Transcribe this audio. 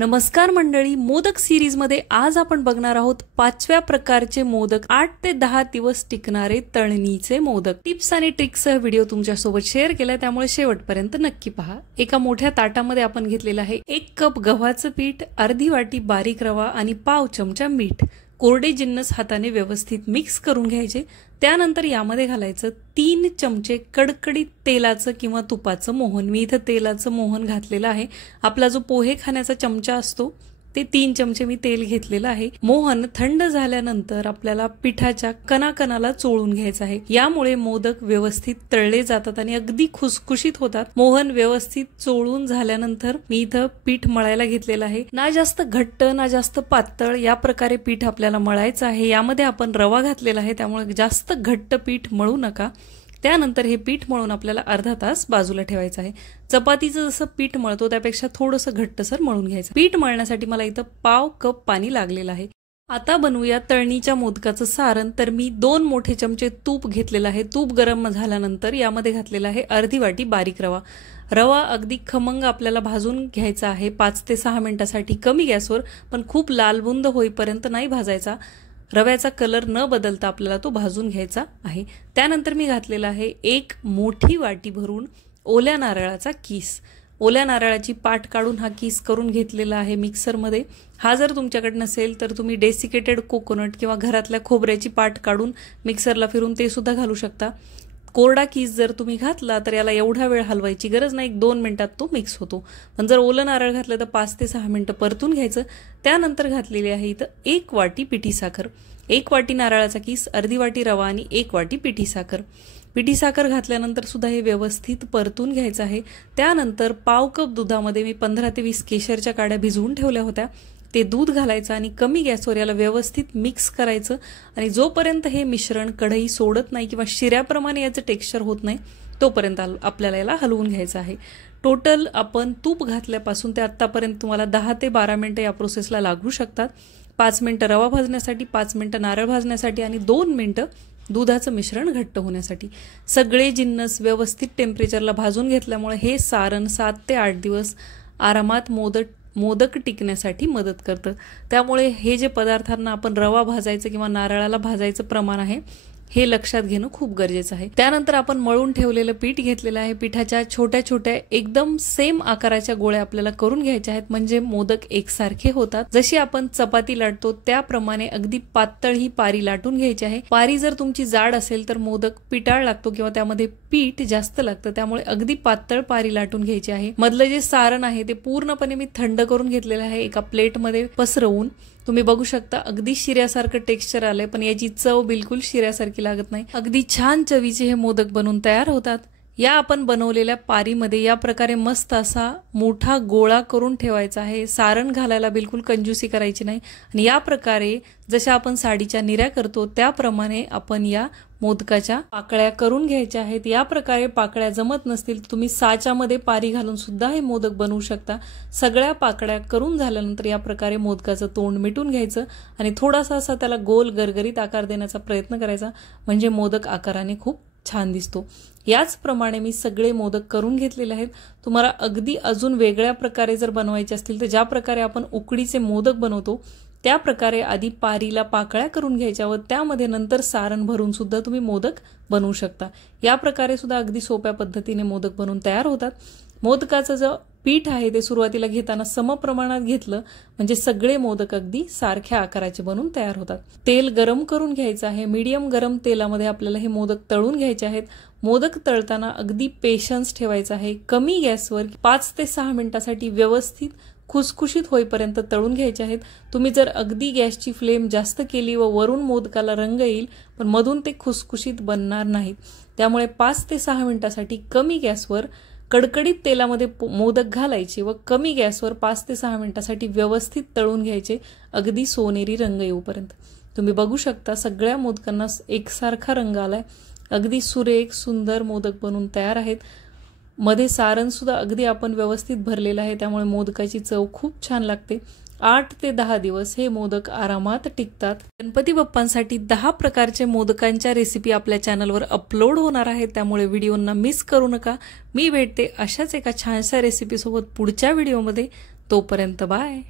नमस्कार मंडळी, मोदक सीरीज मध्ये आज आपण बघणार आहोत 5व्या प्रकारचे मोदक, 8 ते 10 दिवस टिकणारे तळणीचे मोदक। टिप्स आणि ट्रिक्स सह व्हिडिओ तुमच्या सोबत शेअर केलाय, त्यामुळे शेवटपर्यंत नक्की पहा। एका मोठ्या ताटामध्ये आपण घेतलेला आहे 1 कप गव्हाचं पीठ, अर्धी वाटी बारीक रवा आणि पाव चमचा मीठ। कोरडे जिन्नस हाताने व्यवस्थित मिक्स करून घ्यायचे। त्यानंतर यामध्ये घालायचं 3 चमचे कडकडीत तेलाचं किंवा तुपाचं मोहन। मी इथे तेलाचं मोहन घातलेलं आहे। आपला जो पोहे खाण्याचा चमचा असतो ते 3 चमचे मी तेल घेतलेलं आहे। मोहन थंड झाल्यानंतर आपल्याला पिठाच्या कणाकणाला चोळून घ्यायचं आहे। यामुळे मोदक व्यवस्थित तळले जातात आणि अगदी खुसखुशीत होतात। मोहन व्यवस्थित चोळून झाल्यानंतर मी इथं पीठ मळायला घेतलेलं आहे। ना जास्त घट्ट ना जास्त पातळ या प्रकारे पीठ आपल्याला मळायचं आहे। यामध्ये आपण रवा घातलेला आहे, त्यामुळे जास्त घट्ट पीठ मळू नका। त्यानंतर हे पीठ मळून आपल्याला अर्धा तास बाजूला ठेवायचं आहे। चपातीचं जसं पीठ मळतो त्यापेक्षा थोडंसं घट्टसर मळून घ्यायचं। पीठ मळण्यासाठी मला इथं पाव कप पाणी लागलेलं आहे। आता बनवूया तळणीच्या मोदकाचं सारण। तर मी 2 मोठे चमचे तूप घेतलेलं आहे। तूप गरम झाल्यानंतर यामध्ये घातलेला आहे अर्धी वाटी बारीक रवा। रवा अगदी खमंग आपल्याला भाजून घ्यायचा आहे 5 ते 6 मिनिटांसाठी कमी गॅसवर, पण खूप लालबुंद होईपर्यंत नाही भाजायचा। रव्याचा कलर न बदलता आपल्याला तो भाजून घ्यायचा आहे। त्यानंतर मी घातलेला आहे 1 मोठी वाटी भरून ओल्या नारळाचा किस। ओल्या नारळाची पाट काढून हा किस करून घेतलेला आहे मिक्सरमध्ये। हा जर तुमच्याकडे नसेल तर तुम्ही डेसिकेटेड कोकोनट किंवा घरातल्या खोबऱ्याची पाट काढून मिक्सरला फिरून ते सुद्धा घालू शकता। कोरडा किस जर तुम्ही घातला तर याला एवढा वेळ हलवायची गरज नाही, 2 मिनिटात तो मिक्स होतो। पण जर ओलं नारळ घातलं तर 5 ते 6 मिनिटं परतून घ्यायचं। त्यानंतर घातलेली आहे इथं 1 वाटी पिठी साखर। 1 वाटी नारळाचा किस, अर्धी वाटी रवा आणि 1 वाटी पिठी साखर। पिठी साखर घातल्यानंतर सुद्धा हे व्यवस्थित परतून घ्यायचं आहे। त्यानंतर पाव कप दुधामध्ये मी 15 ते 20 केशरच्या काड्या भिजवून ठेवल्या होत्या, ते दूध घालायचं आणि कमी गॅसवर याला व्यवस्थित मिक्स करायचं। आणि जोपर्यंत हे मिश्रण कढई सोडत नाही किंवा शिऱ्याप्रमाणे याचं टेक्स्चर होत नाही तोपर्यंत आपल्याला याला हलवून घ्यायचं आहे। टोटल आपण तूप घातल्यापासून ते आतापर्यंत तुम्हाला 10 ते 12 मिनिटं या प्रोसेसला लागू शकतात। 5 मिनिटं रवा भाजण्यासाठी, 5 मिनिटं नारळ भाजण्यासाठी आणि 2 मिनिटं दुधाचं मिश्रण घट्ट होण्यासाठी। सगळे जिन्नस व्यवस्थित टेम्परेचरला भाजून घेतल्यामुळे हे सारण 7 ते 8 दिवस आरामात मोदक टिकण्यासाठी मदत करतं। त्यामुळे हे जे पदार्थांना आपण रवा भाजायचं किंवा नारळाला भाजायचं प्रमाण आहे हे लक्षात घेणं खूप गरजेचं आहे। त्यानंतर आपण मळून ठेवलेलं पीठ घेतलेलं आहे। पिठाच्या छोट्या छोट्या एकदम सेम आकाराच्या गोळ्या आपल्याला करून घ्यायच्या आहेत, म्हणजे मोदक एकसारखे होतात। जशी आपण चपाती लाटतो त्याप्रमाणे अगदी पातळ ही पारी लाटून घ्यायची आहे। पारी जर तुमची जाड असेल तर मोदक पिटाळ लागतो किंवा त्यामध्ये पीठ जास्त लागतं, त्यामुळे अगदी पातळ पारी लाटून घ्यायची आहे। मधलं जे सारण आहे ते पूर्णपणे मी थंड करून घेतलेलं आहे। एका प्लेटमध्ये पसरवून तुम्ही बघू शकता अगदी शिऱ्यासारखं टेक्स्चर आलंय, पण याची चव बिलकुल शिऱ्यासारखी लागत नाही। अगदी छान चवीचे हे मोदक बनून तयार होतात। या आपण बनवलेल्या पारीमध्ये या प्रकारे मस्त असा मोठा गोळा करून ठेवायचा आहे। सारण घालायला बिलकुल कंजूसी करायची नाही आणि या प्रकारे जशा आपण साडीच्या निऱ्या करतो त्याप्रमाणे आपण या मोदकाच्या पाकळ्या करून घ्यायच्या आहेत। या प्रकारे पाकळ्या जमत नसतील तुम्ही साच्यामध्ये पारी घालून सुद्धा हे मोदक बनवू शकता। सगळ्या पाकळ्या करून झाल्यानंतर या प्रकारे मोदकाचं तोंड मिटून घ्यायचं आणि थोडासा असा त्याला गोल गरगरीत आकार देण्याचा प्रयत्न करायचा, म्हणजे मोदक आकाराने खूप छान दिसतो। याचप्रमाणे मी सगळे मोदक करून घेतलेले आहेत। तुम्हाला अगदी अजून वेगळ्या प्रकारे जर बनवायचे असतील तर ज्या प्रकारे आपण उकडीचे मोदक बनवतो त्या प्रकारे आधी पारीला पाकळ्या करून घ्यायच्या व त्यामध्ये नंतर सारण भरून सुद्धा तुम्ही मोदक बनवू शकता। या प्रकारे सुद्धा अगदी सोप्या पद्धतीने मोदक बनवून तयार होतात। मोदकाचं जे पीठ आहे ते सुरुवातीला घेताना समप्रमाणात घेतलं म्हणजे सगळे मोदक अगदी सारख्या आकाराचे बनून तयार होतात। तेल गरम करून घ्यायचं आहे। मीडियम गरम तेलामध्ये आपल्याला हे मोदक तळून घ्यायचे आहेत। मोदक तळताना अगदी पेशन्स ठेवायचा आहे। कमी गॅसवर 5 ते 6 मिनिटांसाठी व्यवस्थित खुसखुशीत होईपर्यंत तळून घ्यायचे आहेत। तुम्ही जर अगदी गॅसची फ्लेम जास्त केली व वरून मोदकाला रंग येईल पण मधून ते खुसखुशीत बनणार नाहीत, त्यामुळे 5 ते 6 मिनिटांसाठी कमी गॅसवर कडकडीत तेलामध्ये मोदक घालायचे व कमी गॅसवर 5 ते 6 मिनिटांसाठी व्यवस्थित तळून घ्यायचे अगदी सोनेरी रंग येऊपर्यंत। तुम्ही बघू शकता सगळ्या मोदकांना एकसारखा रंग आलाय। अगदी सुरेख सुंदर मोदक बनून तयार आहेत। मध्ये सारण सुद्धा अगदी आपण व्यवस्थित भरलेलं आहे, त्यामुळे मोदकाची चव खूप छान लागते। 8 ते 10 दिवस हे मोदक आरामात टिकतात। गणपती बाप्पांसाठी 10 प्रकारचे मोदकांच्या रेसिपी आपल्या चॅनलवर अपलोड होणार आहेत, त्यामुळे व्हिडिओंना मिस करू नका। मी भेटते अशाच एका छानशा रेसिपी सोबत पुढच्या व्हिडिओमध्ये। तोपर्यंत बाय.